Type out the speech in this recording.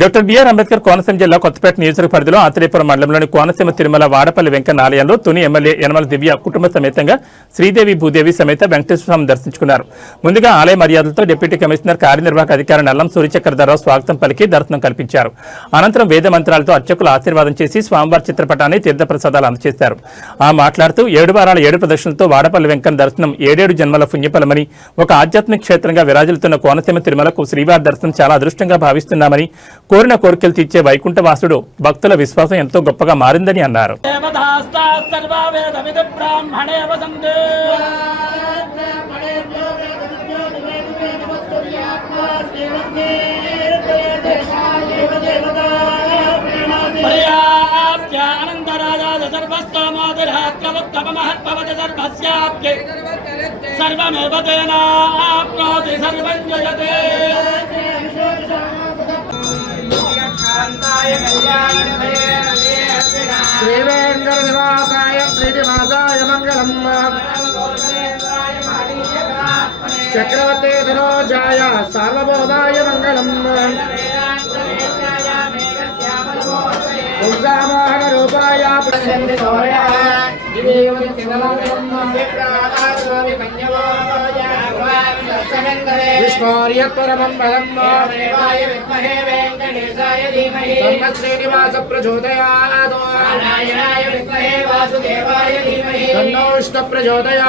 Doctor BR Ambedkar Konaseema జిల్లా కొత్తపేట నియోజకవర్గ పరిధిలో ఆత్రేయపురం మండలంలోని కోనసీమ తిరుమల వాడపల్లి వెంకన్న ఆలయంలో తుని ఎమ్మెల్యే యనమల దివ్య కుటుంబ సమేతంగా శ్రీదేవి భూదేవి సమేత వెంకటేశ్వర స్వామిని దర్శించుకున్నారు. ముందుగా ఆలయ మర్యాదలతో డిప్యూటీ కమిషనర్ కార్యనిర్వాహక అధికారి నల్లం సూర్యచక్రధరరావు స్వాగతం పలికి దర్శనం కల్పించారు. అనంతరం వేద మంత్రాలతో అర్చకులు ఆశీర్వాదం చేసి స్వామివారి చిత్రపటాన్ని తీర్థప్రసాదాలు అందజేశారు. మాట్లాడుతూ 7 వారాల 7 ప్రదర్శనలతో వాడపల్లి వెంకన్న దర్శనం 7 జన్మల పుణ్యఫలమని, ఒక ఆధ్యాత్మిక క్షేత్రంగా విరాజిల్లుతున్న కోనసీమ తిరుమలకు శ్రీవారి దర్శనం చాలా అదృష్టంగా భావిస్తున్నామని, కోరిన కోరికలు తీర్చే వైకుంఠవాసుడు భక్తుల విశ్వాసం ఎంతో గొప్పగా మారిందని అన్నారు. శ్రీవేంకటనివాసాయ శ్రీనివాసాయ మంగళం. చక్రవర్తి ధనోజాయ సార్వభౌమాయ మంగళం. ఉగ్రమోహన రూపాయ విష్ణోర్యత్పరమం పదం శ్రీనివాస ప్రచోదయాత్. తన్నో విష్ణు ప్రచోదయాత్.